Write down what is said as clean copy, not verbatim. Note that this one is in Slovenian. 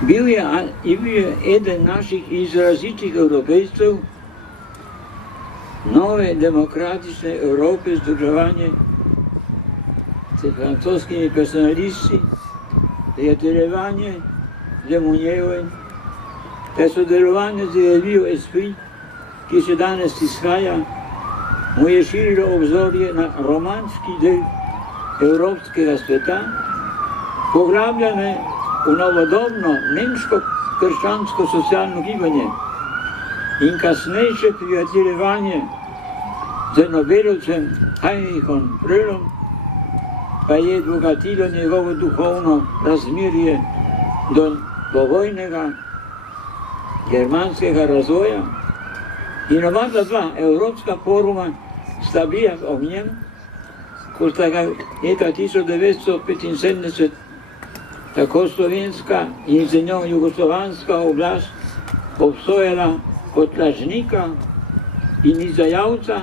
bil je eden naših izrazitih evropejcev nove demokratične Evrope, združevanje s francoskimi personalisti, prijateljevanje z Monjevom, ter sodelovanje z revijo Esprit, ki se danes izhaja, mu je širilo obzorje na romanski del evropskega sveta, poglabljane v novodobno nemško-krščansko socialno gibanje in kasnejše prijateljevanje z nobelovcem Heinrichom Bröllom pa je bogatilo njegovo duhovno razmerje do povojnega germanskega razvoja. In oba dva evropska foruma sta bila v njem, ko sta ga leta 1975 tako slovenska in z njo jugoslovanska oblast obsojala kot lažnika in izdajalca